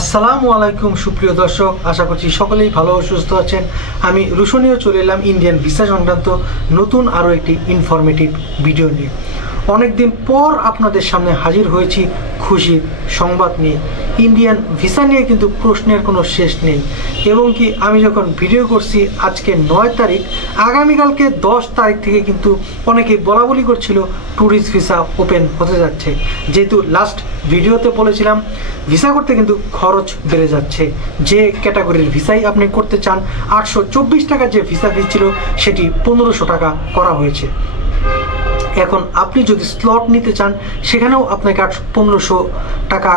আসসালামু আলাইকুম, সুপ্রিয় দর্শক। আশা করছি সকলেই ভালো সুস্থ আছেন। আমি রুশনীয় চলে এলাম ইন্ডিয়ান ভিসা সংক্রান্ত নতুন আরও একটি ইনফরমেটিভ ভিডিও নিয়ে। অনেকদিন পর আপনাদের সামনে হাজির হয়েছি খুশি সংবাদ নিয়ে। ইন্ডিয়ান ভিসা নিয়ে কিন্তু প্রশ্নের কোনো শেষ নেই। এবং কি আমি যখন ভিডিও করছি, আজকে নয় তারিখ, আগামীকালকে দশ তারিখ থেকে কিন্তু অনেকেই বলা বলি করছিল ট্যুরিস্ট ভিসা ওপেন হতে যাচ্ছে। যেহেতু লাস্ট ভিডিওতে বলেছিলাম ভিসা করতে কিন্তু খরচ বেড়ে যাচ্ছে। যে ক্যাটাগরির ভিসাই আপনি করতে চান, আটশো চব্বিশ টাকার যে ভিসা ফি ছিল, সেটি পনেরোশো টাকা করা হয়েছে। এখন আপনি যদি স্লট নিতে চান, সেখানেও আপনাকে আটশো পনেরোশো টাকা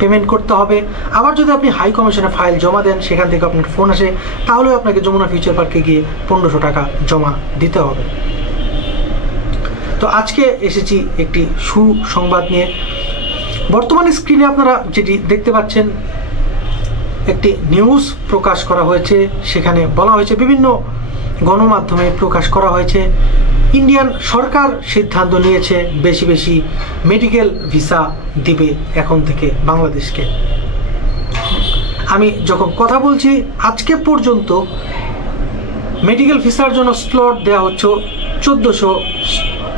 পেমেন্ট করতে হবে। আবার যদি আপনি হাই কমিশনে ফাইল জমা দেন, সেখান থেকে আপনার ফোন আসে তাহলেও আপনাকে যমুনা ফিউচার পার্কে গিয়ে পনেরোশো টাকা জমা দিতে হবে। তো আজকে এসেছি একটি সুসংবাদ নিয়ে। বর্তমানে স্ক্রিনে আপনারা যেটি দেখতে পাচ্ছেন, একটি নিউজ প্রকাশ করা হয়েছে। সেখানে বলা হয়েছে, বিভিন্ন গণমাধ্যমে প্রকাশ করা হয়েছে, ইন্ডিয়ান সরকার সিদ্ধান্ত নিয়েছে বেশি বেশি মেডিকেল ভিসা দিবে এখন থেকে বাংলাদেশকে। আমি যখন কথা বলছি, আজকে পর্যন্ত মেডিকেল ভিসার জন্য স্লট দেওয়া হচ্ছে চোদ্দোশো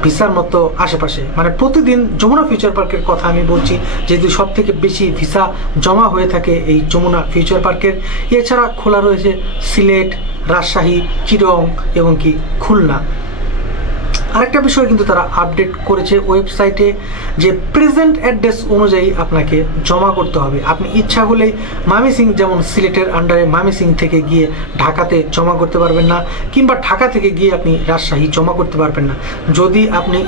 ভিসার মতো আশেপাশে। মানে প্রতিদিন যমুনা ফিউচার পার্কের কথা আমি বলছি, যেহেতু সব থেকে বেশি ভিসা জমা হয়ে থাকে এই যমুনা ফিউচার পার্কের। এছাড়া খোলা রয়েছে সিলেট, রাজশাহী চিরং এবং কি খুলনা। আরেকটা বিষয় কিন্তু তারা আপডেট করেছে ওয়েবসাইটে যে প্রেজেন্ট অ্যাড্রেস অনুযায়ী আপনাকে জমা করতে হবে। আপনি ইচ্ছা হলেই মামি সিং যেমন সিলেটের আন্ডারে মামি সিং থেকে গিয়ে ঢাকাতে জমা করতে পারবেন না, কিংবা ঢাকা থেকে গিয়ে আপনি রাজশাহী জমা করতে পারবেন না। যদি আপনি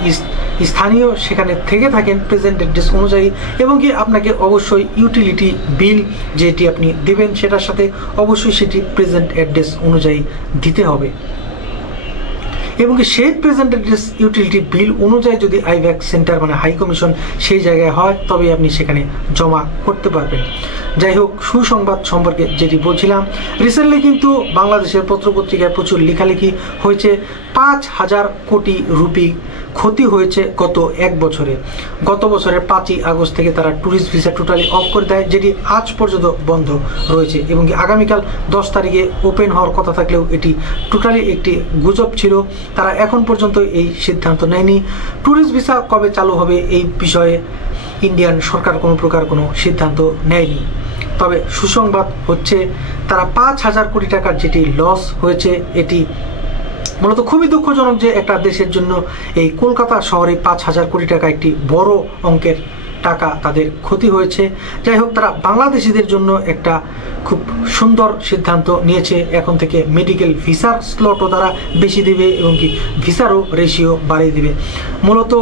স্থানীয় সেখানে থেকে থাকেন প্রেজেন্ট অ্যাড্রেস অনুযায়ী এবং কি আপনাকে অবশ্যই ইউটিলিটি বিল যেটি আপনি দেবেন সেটার সাথে অবশ্যই সেটি প্রেজেন্ট অ্যাড্রেস অনুযায়ী দিতে হবে। এবং সেই প্রেজেন্ট ইউটিলিটি বিল অনুযায়ী যদি আইব্যাক সেন্টার মানে হাই কমিশন সেই জায়গায় হয় তবে আপনি সেখানে জমা করতে পারবেন। যাই হোক, সুসংবাদ সম্পর্কে যেটি বলছিলাম রিসেন্টলি কিন্তু বাংলাদেশের পত্রপত্রিকায় প্রচুর লেখালেখি হয়েছে। পাঁচ হাজার কোটি রুপি ক্ষতি হয়েছে গত এক বছরে। গত বছরের পাঁচই আগস্ট থেকে তারা ট্যুরিস্ট ভিসা টোটালি অফ করে দেয়, যেটি আজ পর্যন্ত বন্ধ রয়েছে এবং আগামীকাল দশ তারিখে ওপেন হওয়ার কথা থাকলেও এটি টোটালি একটি গুজব ছিল। তারা এখন পর্যন্ত এই সিদ্ধান্ত নেয়নি। ট্যুরিস্ট ভিসা কবে চালু হবে এই বিষয়ে ইন্ডিয়ান সরকার কোনো প্রকার কোনো সিদ্ধান্ত নেয়নি। তবে সুসংবাদ হচ্ছে, তারা পাঁচ হাজার কোটি টাকার যেটি লস হয়েছে, এটি মূলত খুবই দুঃখজনক যে একটা দেশের জন্য এই কলকাতা শহরে পাঁচ হাজার কোটি টাকা একটি বড় অঙ্কের টাকা তাদের ক্ষতি হয়েছে। যাই হোক, তারা বাংলাদেশিদের জন্য একটা খুব সুন্দর সিদ্ধান্ত নিয়েছে। এখন থেকে মেডিকেল ভিসার স্লটও তারা বেশি দেবে এবং কি ভিসারও রেশিও বাড়িয়ে দেবে। মূলত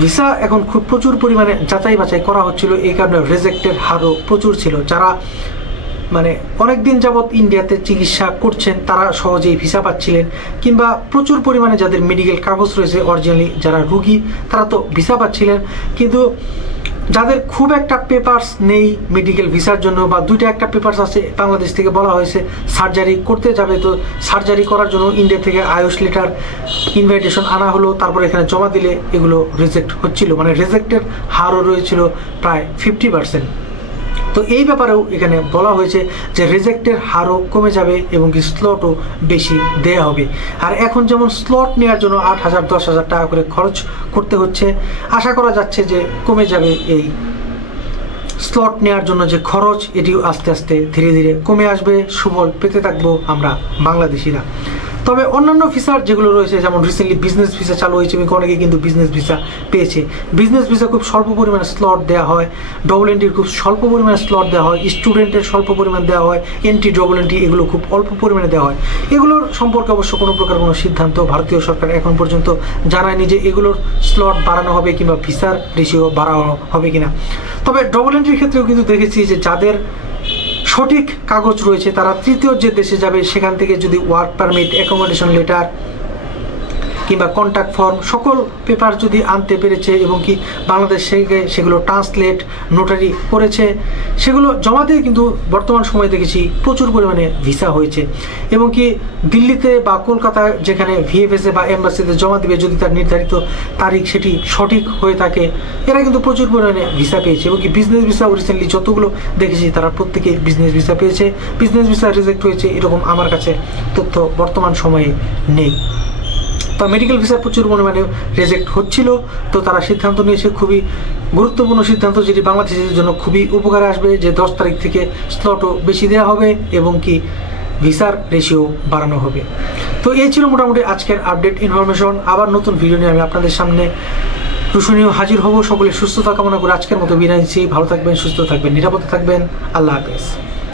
ভিসা এখন খুব প্রচুর পরিমাণে যাচাই বাছাই করা হচ্ছিল। এই কারণে রেজেক্টের হারও প্রচুর ছিল। যারা মানে অনেক দিন যাবৎ ইন্ডিয়াতে চিকিৎসা করছেন, তারা সহজেই ভিসা পাচ্ছিলেন, কিংবা প্রচুর পরিমাণে যাদের মেডিকেল কাগজ রয়েছে অরিজিনালি যারা রুগী, তারা তো ভিসা পাচ্ছিলেন। কিন্তু যাদের খুব একটা পেপারস নেই মেডিকেল ভিসার জন্য, বা দুইটা একটা পেপারস আছে বাংলাদেশ থেকে বলা হয়েছে সার্জারি করতে যাবে, তো সার্জারি করার জন্য ইন্ডিয়া থেকে আয়ুষ লেটার ইনভাইটেশন আনা হলো, তারপর এখানে জমা দিলে এগুলো রিজেক্ট হচ্ছিল। মানে রিজেক্টের হারও রয়েছিল প্রায় ফিফটি পার্সেন্ট তো এই ব্যাপারেও এখানে বলা হয়েছে যে রিজেক্টের হারও কমে যাবে এবং কি স্লটও বেশি দেয়া হবে। আর এখন যেমন স্লট নেওয়ার জন্য আট হাজার, দশ হাজার টাকা করে খরচ করতে হচ্ছে, আশা করা যাচ্ছে যে কমে যাবে এই স্লট নেওয়ার জন্য যে খরচ, এটিও আস্তে আস্তে ধীরে ধীরে কমে আসবে সুবল পেতে থাকব আমরা বাংলাদেশিরা। তবে অন্যান্য ভিসার যেগুলো রয়েছে, যেমন রিসেন্টলি বিজনেস ভিসা চালু হয়েছে এবং অনেকে কিন্তু বিজনেস ভিসা পেয়েছে। বিজনেস ভিসা খুব স্বল্প পরিমাণে স্লট দেওয়া হয় ডবল এন্ট্রির খুব স্বল্প পরিমাণে স্লট দেওয়া হয় স্টুডেন্টের স্বল্প পরিমাণ দেওয়া হয় এন্ট্রি ডবল এন্ট্রি এগুলো খুব অল্প পরিমাণে দেওয়া হয়। এগুলোর সম্পর্কে অবশ্য কোনো প্রকার কোনো সিদ্ধান্ত ভারতীয় সরকার এখন পর্যন্ত জানায়নি যে এগুলোর স্লট বাড়ানো হবে কিংবা ভিসার রেশিও বাড়ানো হবে কিনা। তবে ডবল এন্ট্রির ক্ষেত্রেও কিন্তু দেখেছি যে যাদের সঠিক কাগজ রয়েছে, তারা তৃতীয় যে দেশে যাবে সেখান থেকে যদি ওয়ার্ক পারমিট অ্যাকোমোডেশন লেটার কিংবা কন্ট্যাক্ট ফর্ম সকল পেপার যদি আনতে পেরেছে এবং কি বাংলাদেশ থেকে সেগুলো ট্রান্সলেট নোটারি করেছে, সেগুলো জমা দিয়ে কিন্তু বর্তমান সময়ে দেখেছি প্রচুর পরিমাণে ভিসা হয়েছে। এবং কি দিল্লিতে বা কলকাতায় যেখানে ভিএফএসে বা এম্বাসিতে জমা দিবে যদি তার নির্ধারিত তারিখ সেটি সঠিক হয়ে থাকে, এরা কিন্তু প্রচুর পরিমাণে ভিসা পেয়েছে। এবং কি বিজনেস ভিসা রিসেন্টলি যতগুলো দেখেছি তারা প্রত্যেকে বিজনেস ভিসা পেয়েছে। বিজনেস ভিসা রিজেক্ট হয়েছে এরকম আমার কাছে তথ্য বর্তমান সময়ে নেই। তো মেডিকেল ভিসা প্রচুর পরিমাণে রেজেক্ট হচ্ছিল। তো তারা সিদ্ধান্ত নিয়েছে খুবই গুরুত্বপূর্ণ সিদ্ধান্ত যেটি বাংলাদেশের জন্য খুবই উপকারে আসবে যে দশ তারিখ থেকে স্লটও বেশি দেওয়া হবে এবং কি ভিসার রেশিও বাড়ানো হবে। তো এই ছিল মোটামুটি আজকের আপডেট ইনফরমেশন আবার নতুন ভিডিও নিয়ে আমি আপনাদের সামনে রুশনীয় হাজির হব। সকলে সুস্থতা কামনা করে আজকের মতো বিদায় ভালো থাকবেন, সুস্থ থাকবেন, নিরাপদে থাকবেন। আল্লাহ হাফেজ।